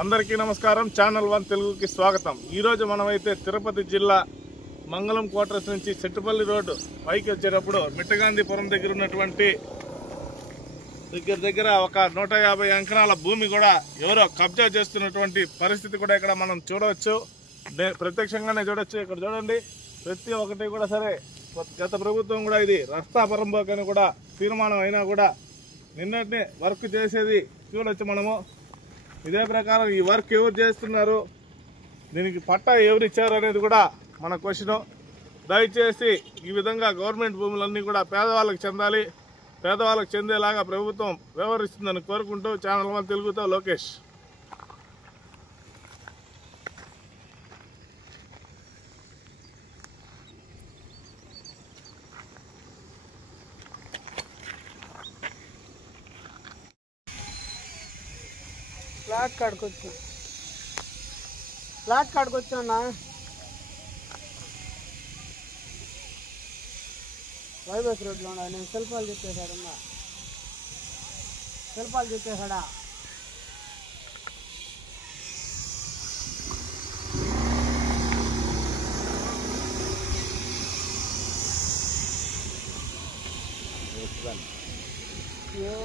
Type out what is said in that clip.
అందరికీ నమస్కారం. ఛానల్ 1 తెలుగుకి స్వాగతం. ఈరోజు మనమైతే తిరుపతి జిల్లా మంగళం క్వార్టర్స్ నుంచి సెట్టుపల్లి రోడ్డు పైకి వచ్చేటప్పుడు మిట్టగాంధీపురం దగ్గర ఉన్నటువంటి దగ్గర ఒక 150 ఎకరాల భూమి కూడా ఎవరో కబ్జా చేస్తున్నటువంటి పరిస్థితి కూడా ఇక్కడ మనం చూడవచ్చు. ప్రత్యక్షంగానే చూడొచ్చు. ఇక్కడ చూడండి, ప్రతి ఒక్కటి కూడా సరే గత ప్రభుత్వం కూడా ఇది రస్తా పరంబోకని కూడా తీర్మానం అయినా కూడా నిన్నటినే వర్క్ చేసేది చూడొచ్చు మనము. ఇదే ప్రకారం ఈ వర్క్ ఎవరు చేస్తున్నారు, దీనికి పట్టా ఎవరు ఇచ్చారు అనేది కూడా మన క్వశ్చన్. దయచేసి ఈ విధంగా గవర్నమెంట్ భూములన్నీ కూడా పేదవాళ్ళకి చెందాలి, పేదవాళ్ళకి చెందేలాగా ప్రభుత్వం వ్యవహరిస్తుందని కోరుకుంటూ ఛానల్ 1 తెలుగుతో లోకేష్. ఫ్లాట్ కాడికి వచ్చానా వైబస్ రోడ్లో ఉన్నా. నేను శిల్పాలు చెప్పేశాడన్నా, శిల్పాలు చెప్పేశాడా. అయ్యో